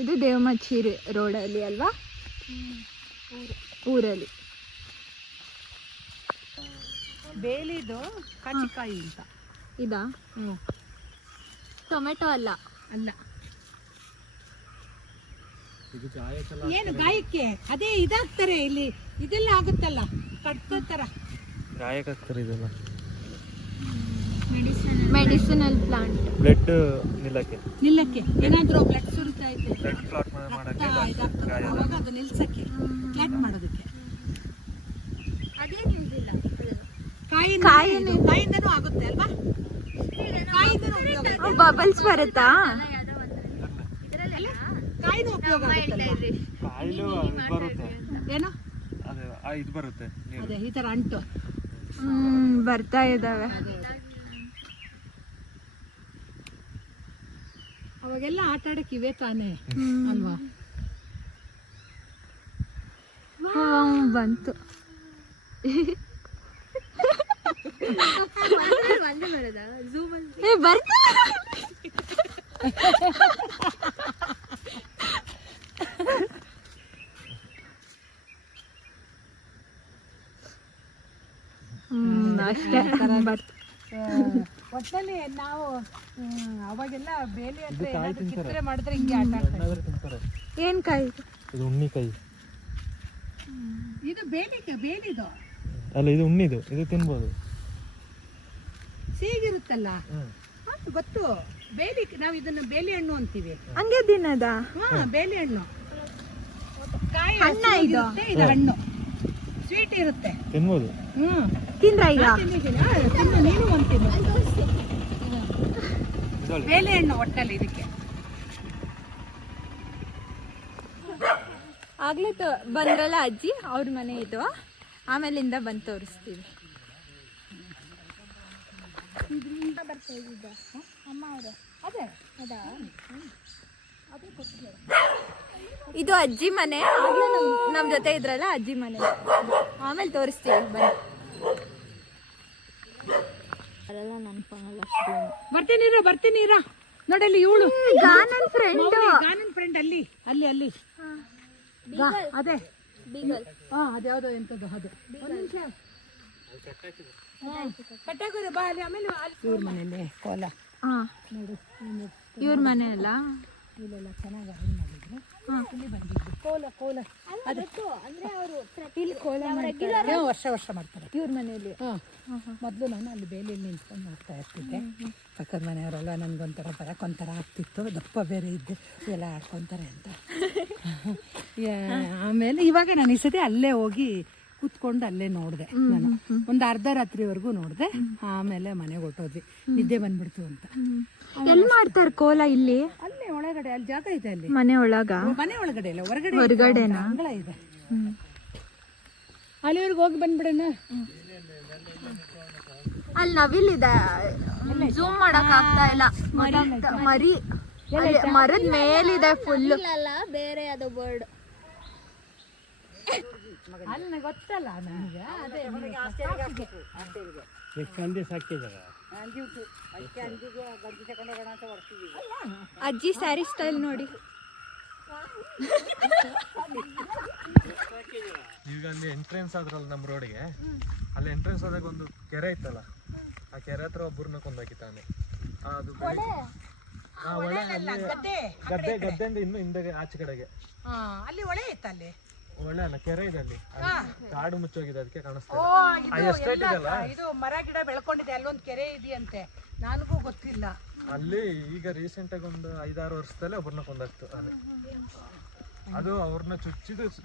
ಇದು ದೇವಮಚ್ಚಿ ರೋಡಲ್ಲಿ ಅಲ್ವಾ? ಊರಲ್ಲಿ. ಬೇಲಿದು ಕಾಚಿಕಾಯಿ ಅಂತ. ಇದಾ? ಟೊಮೆಟೊ ಅಲ್ಲ. ಅಲ್ಲ, ಇದು ಗಾಯಕ್ಕೆಲ್ಲ ಏನು ಗಾಯಕ್ಕೆ ಅದೇ ಇದಾಗ್ತಾರೆ ಇಲ್ಲಿ. ಇದೆಲ್ಲ ಆಗುತ್ತಲ್ಲ ಕಟ್ಕೋತಾರ. ಗಾಯಕ್ಕೆ ಹಾಕ್ತಾರೆ ಇದೆಲ್ಲ. Medicinal plant. ಬ್ಲಡ್ ನಿಲ್ಲಕ್ಕೆ ಏನಾದ್ರೂ ಬ್ಲಡ್ ಸುರಿತಾ ಇದೆ ಬ್ಲಡ್ ಕ್ಲಾಟ್ ಮಾಡಕ್ಕೆ ಅವಾಗ ಅದು ನಿಲ್ಸಕ್ಕೆ ಕ್ಲಾಟ್ ಮಾಡೋದಕ್ಕೆ. ಕಾಯಿಂದನೂ ಆಗುತ್ತೆ ಅಲ್ವಾ? ಬಬಲ್ಸ್ ಬರುತ್ತಾ? ಕಾಯಿನೂ ಉಪಯೋಗ ಆಗುತ್ತಲ್ವಾ? ಕಾಯಿಲು ಬರುತ್ತೆ. ಏನು ಅದೇ ಇದು ಬರುತ್ತೆ ನೀರು. ಅದೇ ಈ ತರ ಅಂಟು ಬರ್ತಾ ಇದಾವೆ. ಅವಾಗೆಲ್ಲ ಆಟ ಆಡಕ್ಕೆ ಇವೇ ತಾನೇ ಅಲ್ವಾ? ಬಂತು. ಬರ್ತಾ ಅಷ್ಟೇ. ಒಟ್ಟಲ್ಲಿ ನಾವು ಅವಾಗೆಲ್ಲ ಬೇಲಿ ಹತ್ರ ಏನಾದ್ರು ಚಿತ್ರ ಮಾಡಿದ್ರೆ ಹಿಂಗೆ ಆಟ ಆಡ್ತಾರೆ. ತಿಂತಾರೆ. ಏನ್ ಕಾಯಿ? ಇದು ಉಣ್ಣಿಕಾಯಿ. ಇದು ಬೇಲಿದು ಅಲ್ಲ, ಇದು ಉಣ್ಣಿದು. ಇದು ತಿನ್ಬೋದು. ಸಿಹಿಗಿರುತ್ತಲ್ಲ, ಗೊತ್ತು. ಬೇಲಿ ನಾವು ಇದನ್ನ ಬೇಲಿ ಹಣ್ಣು ಅಂತೀವಿ. ಹಂಗೆ ದಿನದ ಬೇಲಿ ಹಣ್ಣು. ಕಾಯಿ ಹಣ್ಣ ಇದು? ಇದು ಹಣ್ಣು ಸ್ವೀಟ್ ಇರುತ್ತೆ. ತಿನ್ಬೋದು. ತಿಂದ್ರ ಈಗ? ತಿನ್ನು, ನೀನು ಒಂದು ತಿನ್ನು. ಬೇಲಿ ಹಣ್ಣು ಒಟ್ಟಲ್ಲಿ ಇದಕ್ಕೆ. ಆಗ್ಲೇ ಬಂದ್ರಲ್ಲ ಅಜ್ಜಿ, ಅವ್ರ ಮನೆ ಇದು. ಆಮೇಲಿಂದ ಬಂದು ತೋರಿಸ್ತೀವಿ. ಇದು ಅಜ್ಜಿ ಮನೆ. ನಮ್ ಜೊತೆ ಇದ್ರಲ್ಲ ಅಜ್ಜಿ ಮನೆ. ಆಮೇಲೆ ತೋರಿಸ್ತೀವಿ ಬನ್ನಿ. ಬರ್ತೀನಿರ ನೋಡಲ್ಲಿ ಇವಳು ಗಾನನ್ ಫ್ರೆಂಡ್. ಗಾನನ್ ಫ್ರೆಂಡ್ ಅಲ್ಲಿ ಅಲ್ಲಿ ಅಲ್ಲಿ ಅದೇ ಅದ್ಯಾವುದೋ ಎಂತದ್ದು ಅದು. ಒಂದು ನಿಮಿಷ ಕಟ್ಟಾಕೋದು ಬಾ ಅಲ್ಲಿ. ಆಮೇಲೆ ಇವ್ರ ಮನೆಯಲ್ಲಿ ಕೋಲ ನೋಡು. ಇವ್ರ ಮನೆ ಅಲ್ಲ, ಇಲ್ಲೆಲ್ಲ ಚೆನ್ನಾಗಿ ಅರೇಂಜ್ ಮಾಡಿದ್ರು. ಇಲ್ಲಿ ಬಂದಿದ್ದು ಕೋಲ ಅದೇ ಇಲ್ಲಿ ಕೋಲ ಮಾಡ್ತಾರೆ. ವರ್ಷ ಮಾಡ್ತಾರೆ ಇವ್ರ ಮನೆಯಲ್ಲಿ. ಮೊದಲು ನಾನು ಅಲ್ಲಿ ಬೇಲಿಯಲ್ಲಿ ನಿಂತ್ಕೊಂಡು ನೋಡ್ತಾ ಇರ್ತಿದ್ದೆ. ಪಕ್ಕದ ಮನೆಯವರೆಲ್ಲ ನನಗೊಂಥರ ಬರಕೊಂಥರ ಆಗ್ತಿತ್ತು. ದಪ್ಪ ಬೇರೆ ಇದ್ದೆ, ಎಲ್ಲ ಆಡ್ಕೊತಾರೆ ಅಂತ. ಆಮೇಲೆ ಇವಾಗ ನಾನು ಈ ಸತಿ ಅಲ್ಲೇ ಹೋಗಿ ಕೂತ್ಕೊಂಡು ಅಲ್ಲೇ ನೋಡಿದೆ. ನಾನು ಒಂದು ಅರ್ಧ ರಾತ್ರಿವರೆಗೂ ನೋಡಿದೆ. ಆಮೇಲೆ ಮನೆಗೆ ಹೊಟ್ಟೋದ್ವಿ, ನಿದ್ದೆ ಬಂದ್ಬಿಡ್ತು ಅಂತ. ಎಲ್ಲಿ ಮಾಡ್ತಾರೆ ಕೋಲ? ಇಲ್ಲಿ ಅಲ್ಲೇ ಒಳಗಡೆ ಅಲ್ಲಿ ಜಾಗ ಇದೆ. ಅಲ್ಲಿ ಮನೆ ಒಳಗ? ಮನೆ ಒಳಗಡೆ ಇಲ್ಲ, ಹೊರಗಡೆನಾ? ಅಂಗಳ ಇದೆ. ಅಲ್ಲಿವರೆಗೆ ಹೋಗಿ ಬಂದ್ಬಿಡೋಣ. ಅಲ್ಲಿ ನವಿಲಿದೆ, ಜೂಮ್ ಮಾಡಕ್ ಆಗ್ತಾ ಇಲ್ಲ. ಮರಿ ಮರದ ಮೇಲಿದೆ ಫುಲ್. ಬೇರೆ ಅದು ಬರ್ಡ್ ಅಲ್ಲಿ ಗೊತ್ತಲ್ಲ ನನಗೆ. ಅದೇ ಅಜ್ಜಿ ಸ್ಯಾರಿ ಸ್ಟೈಲ್ ನೋಡಿ. ಈಗ ಅಲ್ಲಿ ಎಂಟ್ರೆನ್ಸ್ ಆದ್ರಲ್ಲ ನಮ್ಮ ರೋಡ್ಗೆ, ಅಲ್ಲಿ ಎಂಟ್ರೆನ್ಸ್ ಆದಾಗ ಒಂದು ಕೆರೆ ಇತ್ತಲ್ಲ, ಆ ಕೆರೆ ಹತ್ರ ಒಬ್ಬರನ್ನ ಕೊಂದಾಕಿತ್ತಾನೆ. ಅದು ಒಳ್ಳೆ ಅಲ್ಲಿ ಗದ್ದೆ ಗದ್ದೆಯಿಂದ ಇನ್ನು ಹಿಂದೆ ಆಚೆ ಕಡೆಗೆ ಅಲ್ಲಿ ಹೊಳೆ ಇತ್ತ ಅಲ್ಲಿ. ಒಳ್ಳೆ ಅಲ್ಲ ಕೆರೆ ಇದೆ ಅಲ್ಲಿ ಕಾಡು ಮುಚ್ಚೋಗಿದೆ ಅದಕ್ಕೆ ಕಾಣಿಸ್ತಾ ಓ ಇಲ್ಲ. ಆ ಎಸ್ಟೇಟ್ ಇದೆಯಲ್ಲ ಇದು ಮರ ಗಿಡ ಬೆಳ್ಕೊಂಡಿದೆ, ಅಲ್ಲೊಂದು ಕೆರೆ ಇದೆಯಂತೆ, ನನಗೂ ಗೊತ್ತಿಲ್ಲ. ಅಲ್ಲಿ ಈಗ ರೀಸೆಂಟ್ ಆಗಿ ಒಂದು 5-6 ವರ್ಷದಲ್ಲೇ ಒಬ್ಬರನ್ನ ಕೊಂದಾಕ್ತು ಆನೆ. ಅದು ಅವ್ರನ್ನ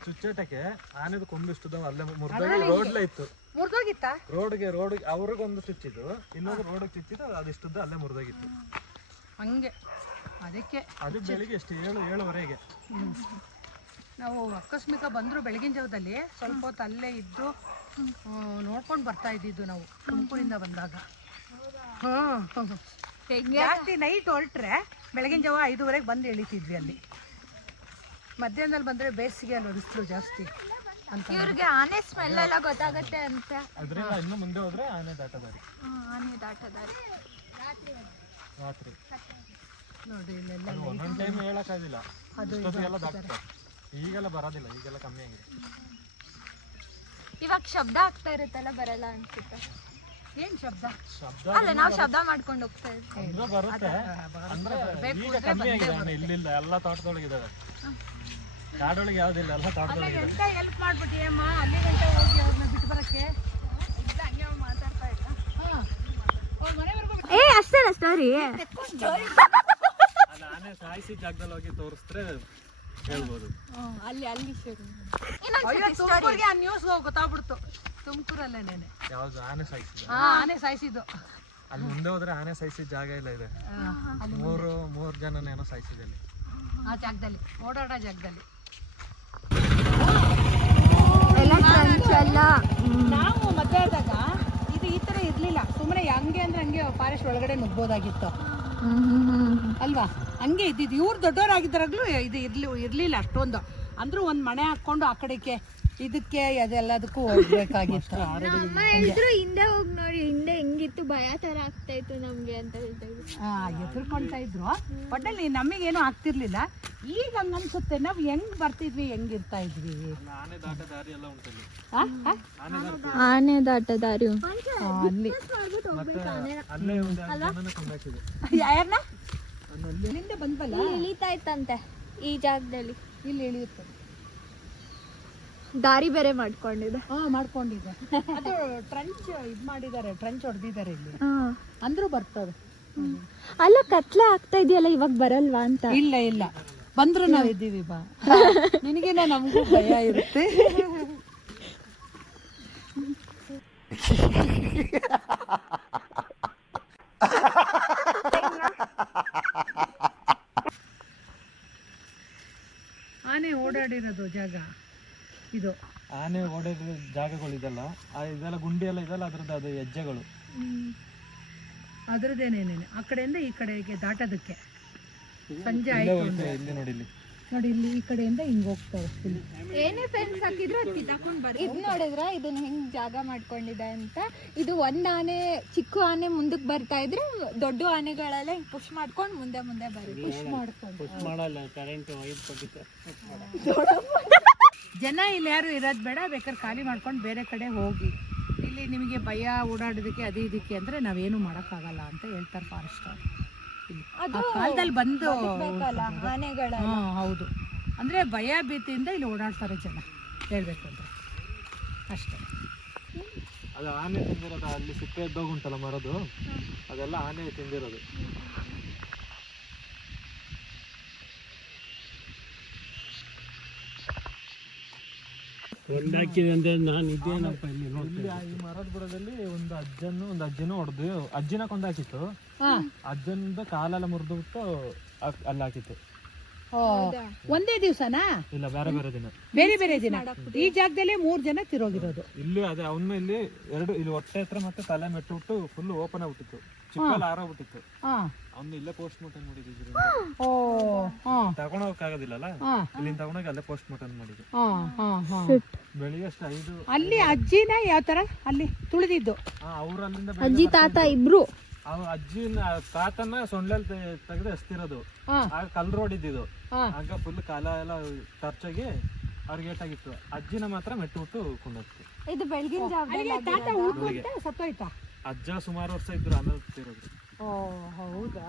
ಚುಚ್ಚೇಟಕ್ಕೆ ಆನೆದು ಕೊಂಬಿಷ್ಟದ ಅಲ್ಲೇ ಮುರಿದೋಗಿ ರೋಡ್ಲೇ ಇತ್ತು. ಮುರಿದೋಗಿತ್ತ? ರೋಡ್ಗೆ ಅವ್ರಿಗೊಂದು ಚುಚ್ಚಿದ್ದು, ಇನ್ನೊಂದು ರೋಡ್ಗೆ ಚುಚ್ಚಿದ್ದು, ಅದಿಷ್ಟದ ಅಲ್ಲೇ ಮುರಿದೋಗಿತ್ತು. ಹಂಗೆ ಅದಕ್ಕೆ ಅದು ಬೆಳಿಗ್ಗೆ ಎಷ್ಟು 7-7:30ಗೆ ನಾವು ಆಕಸ್ಮಿಕ ಬಂದ್ರು ಬೆಳಗಿನ ಜಾವದಲ್ಲಿ ಸ್ವಲ್ಪ ಹೊತ್ತು ಅಲ್ಲೇ ಇದ್ದು ನೋಡ್ಕೊಂಡು ಬರ್ತಾ ಇದ್ದಿದ್ದು ನಾವು ತುಮಕೂರಿಂದ ಬಂದಾಗ. ಜಾಸ್ತಿ ನೈಟ್ ಹೊರಟ್ರೆ ಬೆಳಗಿನ ಜಾವ 5:30ಗೆ ಬಂದು ಇಳಿತಿದ್ವಿ ಅಲ್ಲಿ. ಮಧ್ಯಾಹ್ನದಲ್ಲಿ ಬಂದ್ರೆ ಬೇಸಿಗೆ ಅಲ್ಲಿ ಬಿಸಿಲು ಜಾಸ್ತಿ ಅಂತ. ಇವ್ರಿಗೆ ಆನೆ ಸ್ಮೆಲ್ ಎಲ್ಲ ಗೊತ್ತಾಗತ್ತೆ ಅಂತ. ಅದರಿಂದ ಇನ್ನು ಮುಂದೆ ಹೋದ್ರೆ ಆನೆ ದಾಟದಾರಿ. ಆನೆ ದಾಟದಾರಿ ರಾತ್ರಿ ನೋಡಿ ಇಲ್ಲೆಲ್ಲ ಅದು ಒಂದೊಂದು ಟೈಮ್ ಹೇಳಕ್ಕಾಗಿಲ್ಲ, ಅಷ್ಟೊತ್ತಿಗೆಲ್ಲ ದಾಟ್ತಾರೆ. ಈಗೆಲ್ಲ ಬರೋದಿಲ್ಲ, ಈಗೆಲ್ಲ ಕಮ್ಮಿ ಆಗಿದೆ. ಇವಾಗ ಶಬ್ದ ಆಗ್ತಾ ಇರುತ್ತಲ್ಲ, ಬರಲ್ಲ ಅನ್ಸುತ್ತೆ. ಏನ್ ಶಬ್ದ? ಅಲ್ಲ ನಾವು ಶಬ್ದ ಮಾಡ್ಕೊಂಡು ಹೋಗ್ತಾ ಇರ್ತೀವಿ. ಅಂದ್ರೆ ಬರುತ್ತೆ, ಅಂದ್ರೆ ಈಗ ಕಮ್ಮಿ ಆಗಿದೆ ಆನೆ. ಇಲ್ಲಿಲ್ಲ, ಎಲ್ಲ ತೋಟದೊಳಗಿದಾವೆ. ಕಾಡೊಳಗೆ ಯಾವ್ದಿಲ್ಲ, ಎಲ್ಲ ತೋಟದೊಳಗಿದೆ. ಎಂತ ಹೆಲ್ಪ್ ಮಾಡ್ಬಿಟ್ಟಿ ಅಮ್ಮ, ಅಲ್ಲಿ ಗಂಟೆ ಹೋಗಿ ಅವ್ರನ್ನ ಬಿಟ್ಟು ಬರಕ್ಕೆ. ಏ ಅಷ್ಟೇನ ಸ್ಟೋರಿ? ಅದು ಆನೆ ಸಾಯಿಸಿ ಜಾಗದಲ್ಲಿ ಹೋಗಿ ತೋರಿಸಿದ್ರೆ ಹೇಳ್ಬೋದು. ಅಲ್ಲಿ ತುಮಕೂರಿಗೆ ಆ ನ್ಯೂಸ್ ಗೊತ್ತಾಗ್ಬಿಡ್ತು. ತುಮಕೂರಲ್ಲೇನೆ ಯಾವ್ದು ಆನೆ ಸಾಯಿಸಿದ? ಆನೆ ಸಾಯಿಸಿದ್ದು. ಅಲ್ಲಿ ಮುಂದೆ ಹೋದ್ರೆ ಆನೆ ಸಾಯಿಸಿದ ಜಾಗ ಇಲ್ಲ ಇದೆ. ಮೂರು ಜನನೇನೋ ಸಾಯಿಸಿದೆ ಅಲ್ಲಿ ಆ ಜಾಗದಲ್ಲಿ, ಓಡಾಡೋ ಜಾಗದಲ್ಲಿ. ನಾವು ಮದುವೆ ಆದಾಗ ಇದು ಈ ತರ ಇರ್ಲಿಲ್ಲ, ಸುಮ್ಮನೆ ಹಂಗೆ ಅಂದ್ರೆ ಹಂಗೆ ಫಾರೆಸ್ಟ್ ಒಳಗಡೆ ನುಗ್ಬೋದಾಗಿತ್ತು ಅಲ್ವಾ, ಹಂಗೆ ಇದ್ದಿದ್ದು. ಇವ್ರು ದೊಡ್ಡವರಾಗಿದ್ದಾಗಲೂ ಇದು ಇರ್ಲಿಲ್ಲ ಅಷ್ಟೊಂದು. ಅಂದ್ರೂ ಒಂದ್ ಮನೆ ಹಾಕೊಂಡು ಆ ಕಡೆಗೆ ಇದಕ್ಕೆ ಅದೆಲ್ಲದಕ್ಕೂ ಹೋಗ್ಬೇಕಾಗಿತ್ತು. ಹಿಂದೆ ಹೋಗಿ ನೋಡಿ, ಹಿಂದೆ ಹೆಂಗಿತ್ತು, ಭಯ ತರ ಆಗ್ತಾ ಇತ್ತು ನಮ್ಗೆ ಅಂತ ಹೇಳ್ತಾ ಎದುರ್ಕೊಂತ ಇದ್ರು. ಒಟ್ಟಲ್ಲಿ ನಮಗೇನು ಆಗ್ತಿರ್ಲಿಲ್ಲ. ಈಗ ಹಂಗ ಅನ್ಸುತ್ತೆ, ನಾವ್ ಹೆಂಗ್ ಬರ್ತಿದ್ವಿ, ಹೆಂಗಿರ್ತಾ ಇದ್ವಿ. ಆನೆ ದಾಟ ದಾರಿ ಎಲ್ಲ ಉಂಟಲ್ಲಿ. ಆನೆ ದಾಟದಾರಿ ಅಲ್ಲಿ ಮತ್ತೆ ಅಲ್ಲೇ ಒಂದು ಜನನ ಕೊಂದಾಕಿದೆ. ಯಾರನ್ನ ಇಲ್ಲಿಂದ ಬಂದ್ವಲ್ಲ, ಇಳಿತಾ ಇತ್ತಂತೆ ಈ ಜಾಗದಲ್ಲಿ. ಇಲ್ಲಿ ಇಳಿಯುತ್ತೆ, ದಾರಿ ಬೇರೆ ಮಾಡ್ಕೊಂಡಿದೆ. ಮಾಡ್ಕೊಂಡಿದೆ. ಅದು ಟ್ರಂಚ್ ಇದ್ ಮಾಡಿದ್ದಾರೆ, ಟ್ರಂಚ್ ಹೊಡೆದಿದ್ದಾರೆ ಇಲ್ಲಿ, ಅಂದ್ರೂ ಬರ್ತದೆ. ಅಲ್ಲ ಕತ್ಲೆ ಆಗ್ತಾ ಇದೆಯಲ್ಲ, ಇವಾಗ ಬರಲ್ವಾ ಅಂತ. ಇಲ್ಲ ಇಲ್ಲ, ಬಂದ್ರು ನಾವ್ ಇದ್ದೀವಿ ಬಾ. ನಿನಗೇನ ನಮಗೂ ಭಯ ಇರುತ್ತೆ. ಆನೆ ಓಡಾಡಿರೋದು ಜಾಗ ಇದು. ಆನೆ ಓಡಾಡಿರೋ ಜಾಗಗಳಿದೆಲ್ಲ, ಇದೆಲ್ಲ ಗುಂಡಿ ಎಲ್ಲ ಇದೆಲ್ಲ ಅದ್ರದ್ದು ಅದು ಹೆಜ್ಜೆಗಳು. ಅದ್ರದ್ದೇನೇನೇನೆ ಆ ಕಡೆಯಿಂದ ಈ ಕಡೆಗೆ ದಾಟೋದಕ್ಕೆ ಸಂಜೆ ಆಯ್ತು ಇಲ್ಲಿ ನೋಡಿ, ಇಲ್ಲಿ ನೋಡಿ, ಇಲ್ಲಿ ಈ ಕಡೆಯಿಂದ ಹಿಂಗ್ ಹೋಗ್ತಾರೆ. ಏನೇ ಫೆನ್ಸ್ ಹಾಕಿದ್ರು ಅದು ಕಿತ್ತಾಕೊಂಡು ಬರ. ಇದು ನೋಡಿದ್ರ ಇದನ್ನ ಹೆಂಗ್ ಜಾಗ ಮಾಡ್ಕೊಂಡಿದೆ ಅಂತ. ಇದು ಒಂದ್ ಆನೆ, ಚಿಕ್ಕ ಆನೆ ಮುಂದಕ್ಕೆ ಬರ್ತಾ ಇದ್ರೆ ದೊಡ್ಡ ಆನೆಗಳೆಲ್ಲ ಹಿಂಗ್ ಪುಷ್ ಮಾಡ್ಕೊಂಡು ಮುಂದೆ ಬರುತ್ತೆ. ಪುಷ್ ಮಾಡ್ಕೊಂಡು ಮಾಡಲ್ಲ, ಕರೆಂಟ್ ಜನ ಇಲ್ಲಿ ಯಾರು ಇರೋದು ಬೇಡ, ಬೇಕಾದ್ರೆ ಖಾಲಿ ಮಾಡ್ಕೊಂಡು ಬೇರೆ ಕಡೆ ಹೋಗಿ. ಇಲ್ಲಿ ನಿಮಗೆ ಭಯ ಓಡಾಡೋದಕ್ಕೆ ಅದು ಇದಕ್ಕೆ ಅಂದ್ರೆ ನಾವೇನು ಮಾಡೋಕ್ಕಾಗಲ್ಲ ಅಂತ ಹೇಳ್ತಾರೆ ಫಾರೆಸ್ಟ್ ಅವರು. ಆ ಕಾಲದಲ್ಲಿ ಬಂದು ಆನೆಗಳ ಹೌದು, ಅಂದ್ರೆ ಭಯ ಭೀತಿಯಿಂದ ಇಲ್ಲಿ ಓಡಾಡ್ತಾರೆ ಜನ, ಹೇಳ್ಬೇಕು ಅಂದ್ರೆ ಅಷ್ಟೇ. ಅದು ಆನೆ ತಿಂದಿರೋದು, ಅಲ್ಲಿ ಸಿಪ್ಪೆ ಎದ್ದೋಗುಂಟಲ್ಲ ಮರದು, ಅದೆಲ್ಲ ಆನೆ ತಿಂದಿರೋದು. ಒಂದಾಕಿದೆ ಅಂದ್ರೆ ನಾನು ಇದೇನಪ್ಪ ಇಲ್ಲಿ ಇಲ್ಲಿ ಈ ಮರದ ಬುಡದಲ್ಲಿ ಒಂದು ಅಜ್ಜಿನೂ ಹೊಡೆದು, ಅಜ್ಜಿನ ಕೊಂದಾಕಿತ್ತು. ಅಜ್ಜನಿಂದ ಕಾಲೆಲ್ಲ ಮುರಿದ್ಬಿಟ್ಟು ಅಲ್ಲಿ ಹಾಕಿತ್ತು. ಒಂದೇ ದಿವಸನಾ? ಇಲ್ಲ, ಬೇರೆ ಬೇರೆ ದಿನ, ಬೇರೆ ಬೇರೆ ದಿನ. ಈ ಜಾಗದಲ್ಲಿ 3 ಜನ ತಿರೋಗಿರೋದು. ಇಲ್ಲಿ ಅದೇ ಅವನ್ನ ಇಲ್ಲಿ ಇಲ್ಲಿ ಹೊಟ್ಟೆ ಹತ್ರ ಮತ್ತೆ ತಲೆ ಮೆಟ್ಟುಬಿಟ್ಟು ಫುಲ್ ಓಪನ್ ಆಗ್ಬಿಟ್ಟಿತ್ತು, ಚಿಕ್ಕಲ್ಲಿ ಆರೋಗ್ಬಿಟ್ಟಿತ್ತು. ಅವ್ನ ಇಲ್ಲೇ ಪೋಸ್ಟ್ ಮಾರ್ಟಮ್ ಮಾಡಿದ್ರು. ತಗೊಂಡೋಗಕ್ಕಾಗೋದಿಲ್ಲಲ್ಲ, ಇಲ್ಲಿಂದ ತಗೊಂಡೋಗಿ ಅಲ್ಲೇ ಪೋಸ್ಟ್ ಮಾರ್ಟಮ್ ಮಾಡಿದ್ರು. ಬೆಳಿಗ್ಗೆ ಅಷ್ಟು 5. ಅಲ್ಲಿ ಅಜ್ಜಿನ ಯಾವ ತರ ಅಲ್ಲಿ ತುಳಿದಿದ್ದು? ಅವ್ರು ಅಲ್ಲಿಂದ ಅಜ್ಜಿ ತಾತ ಇಬ್ರು. ಅಜ್ಜಿನ ತಾತನ ಸೊಂಡ್ಲಲ್ಲಿ ತೆಗೆದು ಎಸ್ತಿರೋದು. ಆಗ ಕಲ್ ರೋಡ್ ಇದ್ದಿದ್ದು, ಆಗ ಫುಲ್ ಕಾಲ ಎಲ್ಲ ಟರ್ಚಾಗಿ ಅವ್ರಿಗೆ ಏಟಾಗಿತ್ತು. ಅಜ್ಜಿನ ಮಾತ್ರ ಮೆಟ್ಟುಬಿಟ್ಟು ಕೊಂಡೋಗ್ತು. ಇದು ಬೆಳಗಿನ ಜಾವ. ತಾತ ಉಳ್ಕೊಂತ ಸತ್ತೋಯ್ತಾ? ಅಜ್ಜ ಸುಮಾರು ವರ್ಷ ಇದ್ರು, ಆಮೇಲೆ ತಿರೋದು. ಓ ಹೌದಾ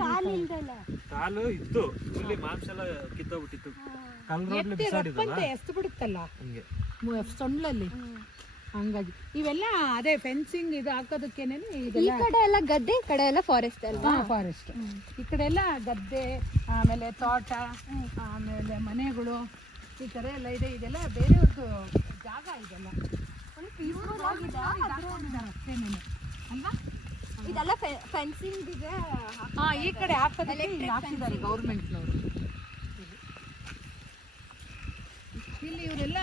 ಕಾಲು ಇತ್ತು ಫುಲ್ಲಿ ಮಾಂಸ ಎಲ್ಲ ಕಿತ್ತೋಗ್ಬಿಟ್ಟಿತ್ತು. ಕಲ್ ರೋಡ್ಲಿ ಬಿಸಾಡಿದಲ್ಲ ಎಸ್ತು ಬಿಡುತ್ತಲ್ಲ ಹಂಗೆ. ಸೊಂಡ್ಲಲ್ಲಿ, ಹಂಗಾಗಿ ಇವೆಲ್ಲ ಅದೇ ಫೆನ್ಸಿಂಗ್ ಇದು ಹಾಕೋದಕ್ಕೇನೆ ಈ ಇದೆಲ್ಲ ಕಡೆ ಎಲ್ಲ ಗದ್ದೆ, ಈ ಕಡೆ ಎಲ್ಲ ಫಾರೆಸ್ಟ್ ಅಲ್ವಾ? ಫಾರೆಸ್ಟ್. ಈ ಕಡೆ ಎಲ್ಲ ಗದ್ದೆ, ಆಮೇಲೆ ತೋಟ, ಆಮೇಲೆ ಮನೆಗಳು, ಈ ಥರ ಎಲ್ಲ ಇದೆ. ಇದೆಲ್ಲ ಬೇರೆಯವ್ರದ್ದು ಜಾಗ ಇದೆಲ್ಲ ಅಷ್ಟೇನೇನು ಅಲ್ವಾ? ಇದೆಲ್ಲ ಫೆನ್ಸಿಂಗ್ ಇದೆ. ಈ ಕಡೆ ಹಾಕೋದಕ್ಕೆ ಇಲ್ಲಿ ಹಾಕಿದ್ದಾರೆ ಗೌರ್ಮೆಂಟ್ನವರು. ಇಲ್ಲಿ ಇವರೆಲ್ಲ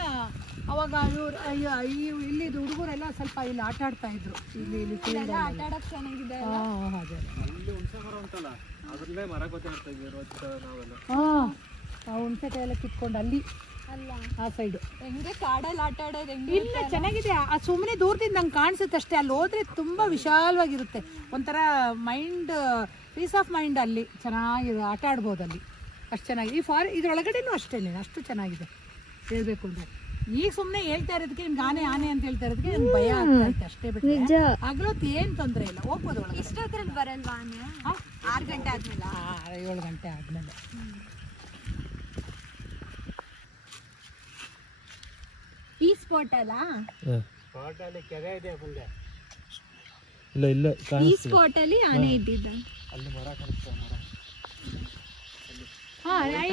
ಅವಾಗ ಇಲ್ಲಿದು ಹುಡುಗರೆಲ್ಲ ಸ್ವಲ್ಪ ಇಲ್ಲಿ ಆಟ ಆಡ್ತಾ ಇದ್ರು. ಇಲ್ಲಿ ಆಟ ಆಡಕ್ ಚೆನ್ನಾಗಿದೆ. ಅದೇ ಅಲ್ಲಿ ಹುಣಸೆ ಮರ ಉಂಟಲ್ಲ ಅದ್ರಲ್ಲೇ ಮರ ಗೊತ್ತಾಗ್ತಾ ಇದ್ವಿ ನಾವೆಲ್ಲ. ಹುಣಸೆಕಾಯಿ ಎಲ್ಲ ಕಿತ್ಕೊಂಡು ಅಲ್ಲಿ ಅಲ್ಲ ಆ ಸೈಡು ಹೆಂಗೆ ಕಾಡಲ್ಲಿ ಆಟ ಆಡೋದು ಹೆಂಗೆ? ಇಲ್ಲ ಚೆನ್ನಾಗಿದೆ. ಆ ಸುಮ್ಮನೆ ದೂರದಿಂದ ನಂಗೆ ಕಾಣಿಸುತ್ತೆ ಅಷ್ಟೇ. ಅಲ್ಲಿ ಹೋದ್ರೆ ತುಂಬ ವಿಶಾಲವಾಗಿರುತ್ತೆ. ಒಂಥರ ಮೈಂಡ್ ಪೀಸ್ ಆಫ್ ಮೈಂಡ್ ಅಲ್ಲಿ ಚೆನ್ನಾಗಿದೆ. ಆಟ ಆಡ್ಬೋದು ಅಲ್ಲಿ, ಅಷ್ಟು ಚೆನ್ನಾಗಿದೆ. ಇದ್ರೊಳಗಡೆನೂ ಅಷ್ಟೇ ಅಷ್ಟು ಚೆನ್ನಾಗಿದೆ ಹೇಳ್ಬೇಕು ಅಂದರೆ. ಈಗ ಸುಮ್ಮನೆ ಹೇಳ್ತಾ ಇರೋದಕ್ಕೆ ನಿಮ್ಗೆ ಆನೆ ಅಂತ ಹೇಳ್ತಾ ಇರೋದಕ್ಕೆ ನನ್ಗೆ ಭಯ ಆಗ್ತಾ ಇತ್ತು ಅಷ್ಟೇ. ಬಿಟ್ಟು ಆಗ್ಲೊತ್ತು ಏನು ತೊಂದರೆ ಇಲ್ಲ, ಹೋಗ್ಬೋದು ಒಳಗೆ. ಇಷ್ಟೊತ್ತಲ್ಲಿ ಬರಲ್ವಾ ಆನೆ? 6 ಗಂಟೆ ಆದ್ಮೇಲೆ? 7 ಗಂಟೆ ಆದಮೇಲೆ. ಈ ಸ್ಪಾಟ್ ಅಲ್ಲ? ತೋಟದಲ್ಲಿ ಕೆರೆ ಇದೆ ಮುಂದೆ. ಇಲ್ಲ ಈ ಸ್ಪಾಟ್ ಅಲ್ಲಿ ಆನೆ ಇದ್ದಿದ್ದ. ಅಲ್ಲಿ ಮರ ಕಾಣಿಸ್ತಾ ಮರ.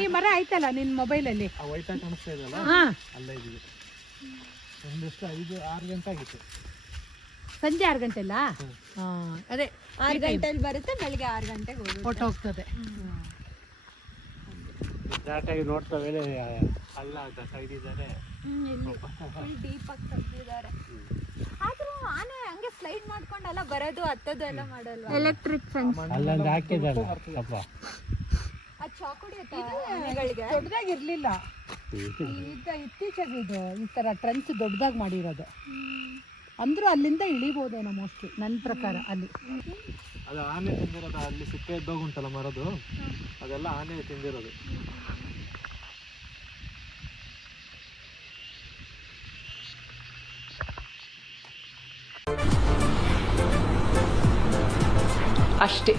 ಈ ಮರ ಆಯ್ತಲ್ಲ ನಿನ್ನ ಮೊಬೈಲಲ್ಲಿ, ಆ ವೈಟ್ ಆಗಿ ಕಾಣಿಸ್ತಾ ಇದೆಯಲ್ಲ ಅಲ್ಲೇ ಇದ್ದೀವಿ. ಒಂದಷ್ಟು 5-6 ಗಂಟೆ ಆಗಿತ್ತು. ಸಂಜೆ 6 ಗಂಟೆ ಅಲ್ಲ? ಅದೇ 6 ಗಂಟೆಲಿ ಬರುತ್ತೆ, ಬೆಳಿಗ್ಗೆ 6 ಗಂಟೆಗೆ ಹೋಗುತ್ತೆ. ಹೋಗ್ತದೆ. ಜಾಟಾಗಿ ನೋಡ್ತವೆ ಅಲ್ಲ ತೆಗೆದಿದ್ದಾರೆ. ಫುಲ್ ಡೀಪ್ ಆಗಿ ತೆಗ್ದಿದ್ದಾರೆ. ಆದ್ರೂ ಆನೆ ಹಂಗೆ ಸ್ಲೈಡ್ ಮಾಡ್ಕೊಂಡೆಲ್ಲ ಬರೋದು ಹತ್ತೋದು ಎಲ್ಲ ಮಾಡಲ್ವಾ? ಎಲೆಕ್ಟ್ರಿಕ್ ಫೆನ್ಸ್ ಅಲ್ಲೊಂದು ಹಾಕಿದ್ದಾರೆ ಅಪ್ಪ. ಆ ಚಾಕುಡಿ ಆನೆಗಳಿಗೆ ದೊಡ್ಡದಾಗಿರ್ಲಿಲ್ಲ. ಇತ್ತೀಚೆಗೆ ಇದು ಈ ಥರ ಟ್ರೆಂಚ್ ದೊಡ್ಡದಾಗಿ ಮಾಡಿರೋದು. ಅಂದ್ರೂ ಅಲ್ಲಿಂದ ಇಳಿಬೋದೇನೋ ಮೋಸ್ಟ್ಲಿ ನನ್ನ ಪ್ರಕಾರ. ಅಲ್ಲಿ ಅದು ಆನೆ ತಿಂದಿರೋದು. ಅಲ್ಲಿ ಸಿಪ್ಪೆ ಎದ್ದೋಗುಂಟಲ್ಲ ಮರದು, ಅದೆಲ್ಲ ಆನೆ ತಿಂದಿರೋದು. ಅಷ್ಟೇ.